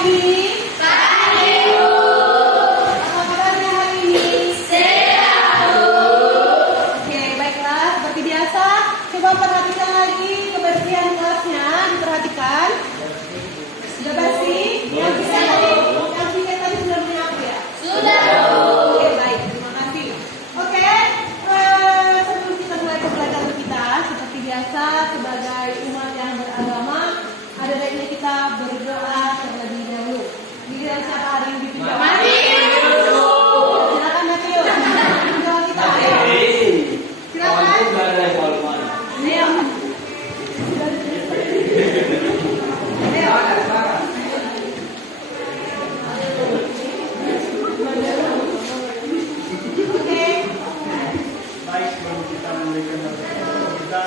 pagi. Pagi, Bu. Apa kabarnya hari ini? Sehat, Bu. Oke, baiklah. Seperti biasa, coba perhatikan lagi kebersihan kelasnya. Diperhatikan. Sudah bersih? Yang kita tadi sudah menyapu ya? Sudah, Bu. Oke, baik. Terima kasih. Oke, sebelum kita mulai pembelajaran kita, seperti biasa, sebagai umat yang beragama, ada baiknya kita berdoa terlebih dahulu. Giliran siapa hari yang dipimpin? Matius. Silakan Matius. Doa kita. Silakan. Ayo. Oke. Baik, sebelum kita memberikan kita,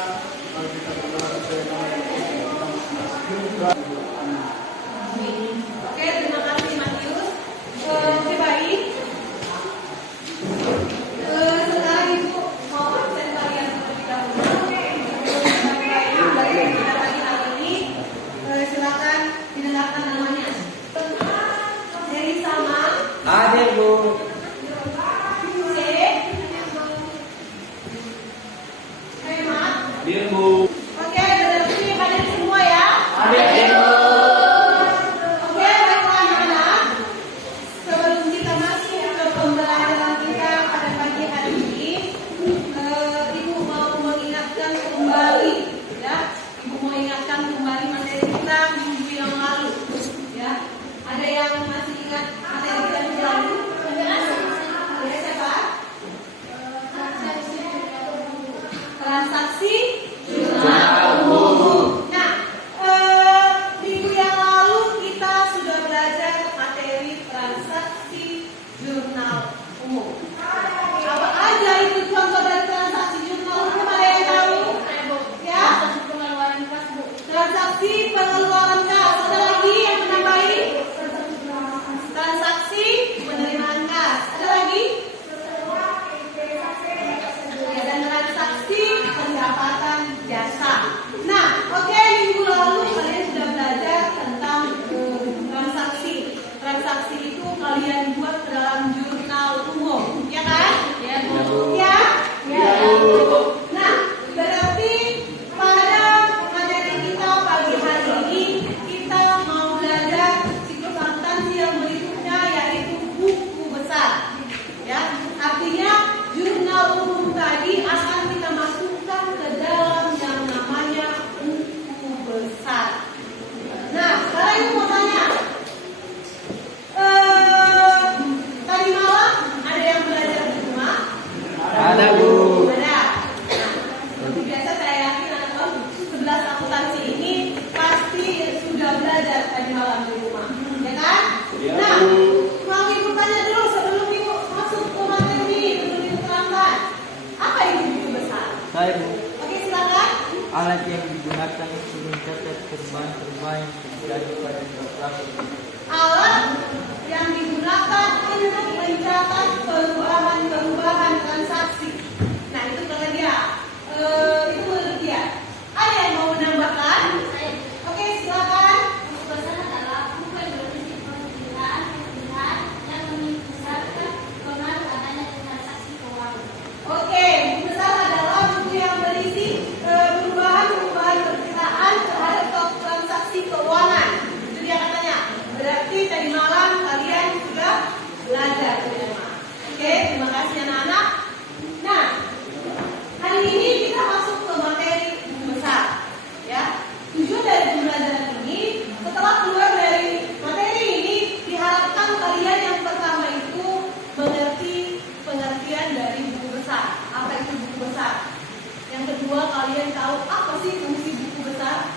kalau kita berdoa sesuai nama yang kita masing-masing. Oke, terima kasih Matius. Oke, baik. Sekarang Ibu mau absen kalian terlebih dahulu. Baik, kita lagi hari ini. Silakan didengarkan namanya. Dari sama. Hadir, Bu. C. Hemat. Hadir, Bu. Oke, berarti hadir semua ya. Hadir, Bu. Oke, baiklah anak-anak. Sebelum kita masuk ke pembelajaran kita pada pagi hari ini, Ibu mau mengingatkan kembali, ya. Ibu mau ingatkan kembali materi kita minggu yang lalu, ya. Ada yang masih ingat materi kita minggu lalu? Ya, siapa? Transaksi jurnal umum. Nah, minggu yang lalu kita sudah belajar materi transaksi jurnal umum. Apa aja itu contoh dari transaksi jurnal umum? Ada yang tahu? Ya? Transaksi pengeluaran kas. Ada lagi yang menambahi? Transaksi penerimaan kas. Ada lagi? Ya, dan transaksi pendapatan jasa. Nah, oke, minggu lalu kalian sudah belajar tentang transaksi. Transaksi itu kalian buat ke dalam jurnal umum, ya kan? Ya, Bu. Ya? Ya. Nah, berarti pada materi kita pagi hari ini kita mau belajar siklus akuntansi yang berikutnya, yaitu buku besar. Ya, artinya jurnal umum tadi akan kita masukkan ke dalam yang namanya buku besar. Nah, sekarang Ibu mau tanya, tadi malam ada yang belajar di rumah? Ada, Bu. Ada. Nah, seperti biasa saya yakin anak-anak 11 akuntansi ini pasti sudah belajar tadi malam di rumah, ya kan? Ya, Nah, Bu. mau Ibu tanya dulu sebelum Ibu masuk ke materi ini, sebelum Ibu terangkan, apa itu buku besar? Hai, Bu. Oke, silakan. Alat yang digunakan untuk mencatat perubahan-perubahan yang terjadi pada transaksi. Alat yang digunakan untuk mencatat perubahan-perubahan transaksi. Nah, itu kata dia. Itu menurut dia. Ada yang mau menambahkan? Oke, silakan. Buku besar adalah buku yang berisi pemberitaan yang membesarkan pengaruh adanya transaksi keuangan. Oke, buku besar adalah buku yang berisi perubahan-perubahan perkiraan terhadap transaksi keuangan. Itu dia katanya. Berarti tadi malam kalian sudah belajar di rumah. Oke, terima kasih anak-anak. Nah, hari ini kita masuk ke materi buku besar. Ya, tujuan dari pembelajaran ini, setelah keluar dari materi ini, diharapkan kalian yang pertama itu mengerti pengertian dari buku besar. Apa itu buku besar? Yang kedua, kalian tahu apa sih fungsi buku besar?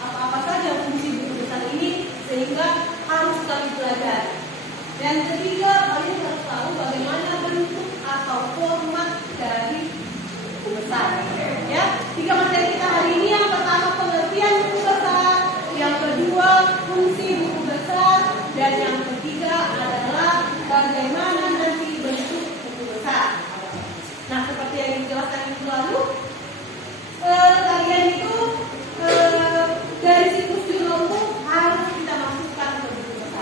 Apa-apa saja fungsi buku besar ini sehingga harus kalian pelajari. Dan ketiga, kalian harus tahu bagaimana bentuk atau format dari buku besar. Ya, tiga materi kita hari ini, yang pertama pengertian buku besar, yang kedua fungsi buku besar, dan yang ketiga adalah bagaimana nanti bentuk buku besar. Nah, seperti yang dijelaskan minggu lalu, kalian itu dari situs jurnal umum harus kita masukkan ke buku besar.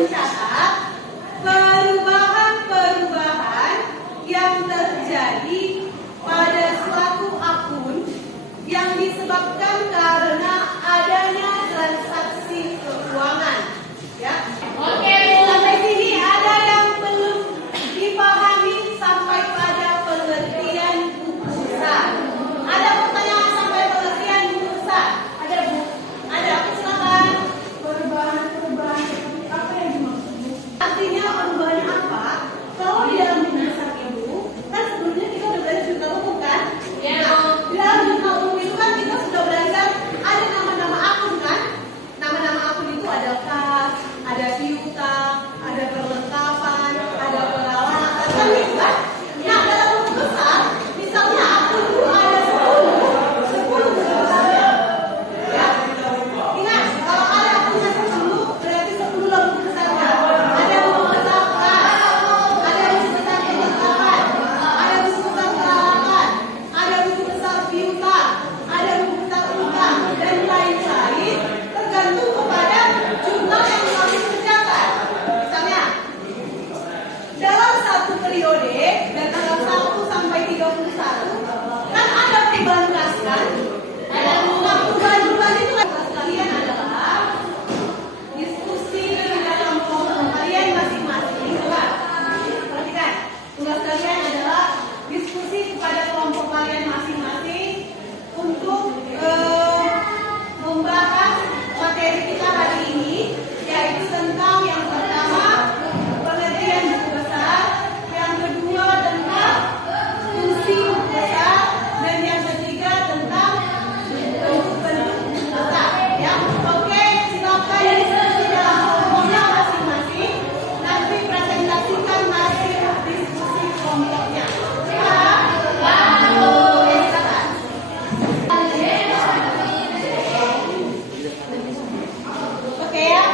mencatat perubahan-perubahan yang terjadi pada suatu akun yang disebabkan karena adanya transaksi keuangan. Ya. Oke, sampai sini ada yang belum dipahami sampai pada pengertian buku besar. Ada pertanyaan sampai pengertian buku besar? Ada Bu? Ada, aku silakan. Perubahan-perubahan seperti apa yang dimaksud? Artinya perubahan apa? Kalau di dalam buku besar itu, kan sebelumnya kita udah belajar jurnal umum kan? Ya. Nah, di dalam jurnal umum itu kan kita sudah belajar ada nama-nama akun kan? Nama-nama akun itu ada kas, ada piutang, ada perlengkapan, ada peralatan, kan gitu kan? Nah, dalam buku besar, misalnya akun itu ada 10 buku besarnya. Ya. Ingat, kalau ada akunnya 10, berarti 10 lah buku besarnya. Ada buku besar kas, ada buku besar perlengkapan, ada buku besar peralatan, ada buku besar piutang, ada buku besar utang, dan lain-lain tergantung kepada jumlah yang kami kerjakan. Misalnya, dalam satu periode dan tanggal 1 sampai 31 kan ada perubahan kas kan? Ada perubahan itu kan tugas kalian adalah diskusi dalam kelompok kalian masing-masing. Coba perhatikan, tugas kalian adalah diskusi kepada kelompok kalian masing-masing untuk membahas materi kita hari ini, yaitu tentang yang pertama pengertian buku besar, yang kedua tentang fungsi buku besar, dan yang ketiga tentang bentuk-bentuk buku besar. Ya, oke, silakan diskusi dalam kelompoknya masing-masing. Nanti presentasikan hasil diskusi kelompoknya. Silakan. Oke, silakan. Oke ya.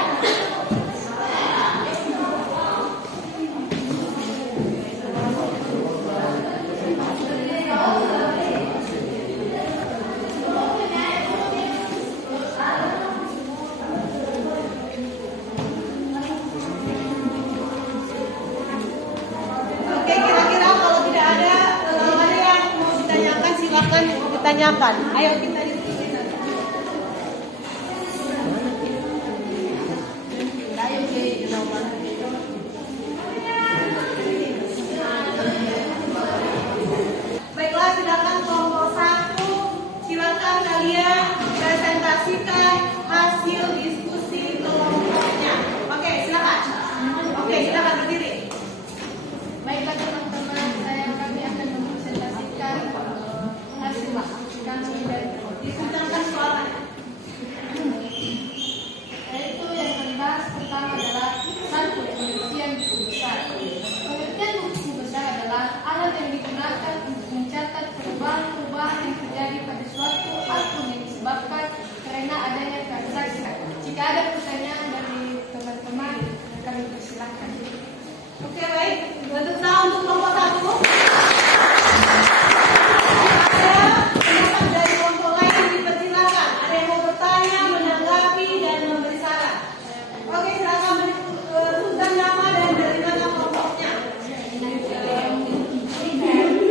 Oke, kira-kira kalau tidak ada, kalau ada yang mau ditanyakan silakan ditanyakan. Ayo kita diskusi nanti. Baiklah, silakan kelompok 1, silakan kalian presentasikan hasil diskusi kelompoknya. Oke, silakan. Oke, silakan berdiri. Baiklah teman-teman, kami akan mempresentasikan hasil kami dari Disuntikan suaranya. yaitu yang dibahas pertama adalah satu pengertian buku besar. Pengertian buku besar adalah alat yang digunakan untuk mencatat perubahan-perubahan yang terjadi pada suatu akun yang disebabkan karena adanya transaksi. Jika ada pertanyaan dari teman-teman, kami persilahkan. Oke, baik. Untuk kelompok 1. Ada pendapat dari kelompok lain dipersilakan. Ada yang mau bertanya, menanggapi, dan memberi saran. Oke, silakan sebutkan nama dan dari mana kelompoknya.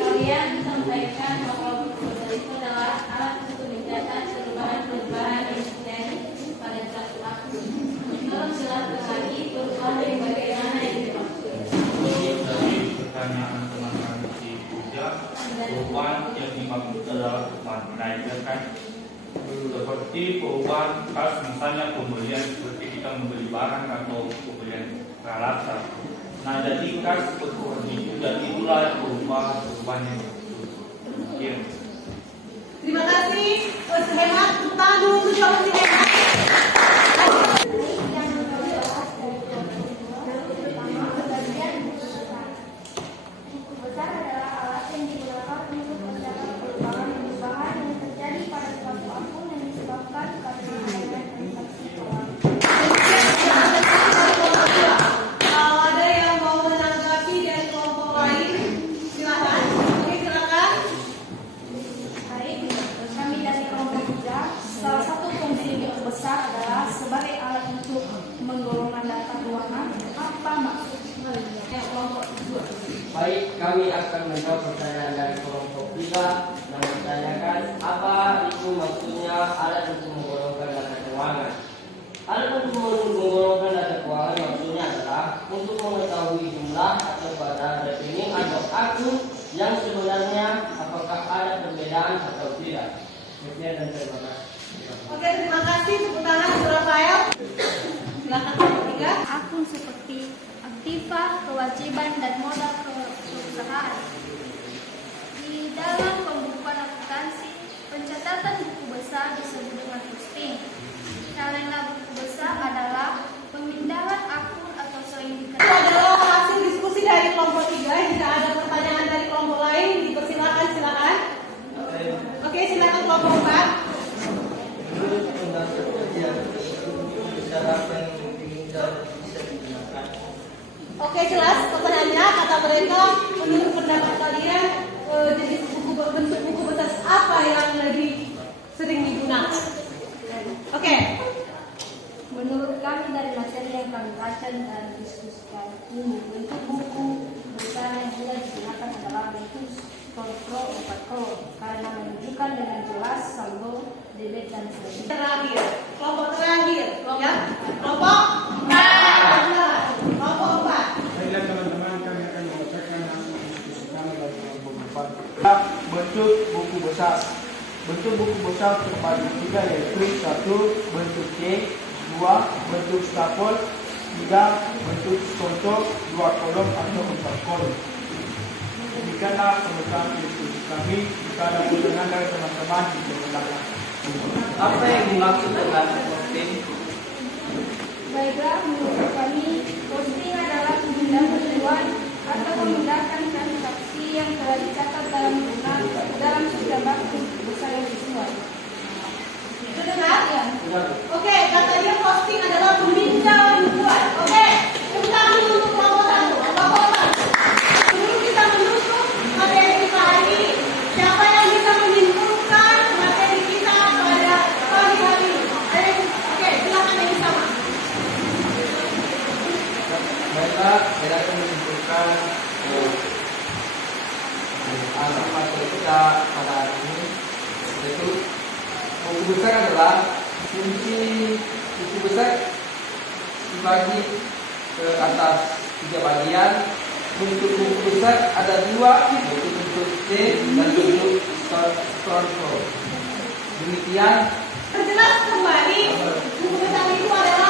Kalian sampaikan bahwa buku besar itu adalah alat untuk mencatat perubahan-perubahan yang terjadi pada suatu akun. Tolong jelaskan lagi perubahan yang bagaimana yang dimaksud. Dari pertanyaan teman-teman si Puja, perubahan yang dimaksud adalah menaikkan seperti perubahan kas, misalnya pembelian seperti kita membeli barang atau pembelian peralatan. Nah, jadi kas seperti itu dan itulah perubahan yang dimaksud. Demikian. Terima kasih. Sehemat, tangan dulu jawab sehemat. Buku besar adalah alat yang digunakan untuk mencatat perubahan-perubahan yang terjadi pada suatu akun yang disebabkan karena adanya transaksi keuangan. Kalau ada yang mau menanggapi dari kelompok lain, silakan. Oke, silakan. Baik, kami dari kelompok 3, salah satu fungsi Baik, kami akan menjawab pertanyaan dari kelompok 3 yang menanyakan apa itu maksudnya alat untuk menggolongkan data keuangan. Alat untuk menggolongkan data keuangan maksudnya adalah untuk mengetahui jumlah atau pada rekening atau akun yang sebenarnya apakah ada perbedaan atau tidak. Sekian dan terima kasih. Oke, terima kasih. Tepuk tangan untuk Rafael. Silakan kelompok 3. Akun seperti aktiva, kewajiban, dan modal perusahaan. Di dalam pembukuan akuntansi, pencatatan buku besar disebut dengan posting. Karena buku besar adalah pemindahan akun atau sering Itu dikenal. adalah hasil diskusi dari kelompok 3. Jika ada pertanyaan dari kelompok lain, dipersilakan, silakan. Oke, silakan kelompok 4. Menurut pendapat kerja, besar apa yang dimungkinkan bisa digunakan? Oke, jelas pertanyaannya. Kata mereka, menurut pendapat kalian, jenis bentuk buku besar apa yang lebih sering digunakan? Oke. Menurut kami dari materi yang kami baca dan diskusikan ini, bentuk buku besar yang mudah digunakan adalah bentuk pro 4 karena menunjukkan dengan jelas saldo, debit dan kredit. Terakhir, kelompok terakhir, ya. Kelompok 4. Kelompok 4. Baiklah teman-teman, kami akan membacakan hasil diskusi kami dari kelompok 4. Bentuk buku besar. Bentuk buku besar terbagi 3, yaitu 1. Bentuk C, 2. Bentuk stapel, 3. Bentuk contoh 2 kolom atau 4 kolom. Demikianlah pembukaan diskusi kami. Jika ada pertanyaan dari teman-teman, dipersilakan. Apa yang dimaksud dengan posting? Baiklah, menurut kami, posting adalah pemindahan tujuan atau memindahkan transaksi yang telah dicatat dalam setiap buku besar yang sesuai. Itu dengar? Ya. Oke, kata dia posting adalah pemindahan tujuan. Oke, kita untuk kelompok 1. Kelompok 4. Sebelum kita menutup materi kita hari ini, siapa yang bisa menyimpulkan materi kita pada pagi hari ini? Oke, silakan yang sama. Baiklah, saya akan menyimpulkan alat materi kita pada hari ini, yaitu buku besar adalah fungsi buku besar dibagi ke atas 3 bagian. Bentuk buku besar ada 2, yaitu bentuk C dan bentuk contoh. Demikian. Perjelas kembali, buku besar itu adalah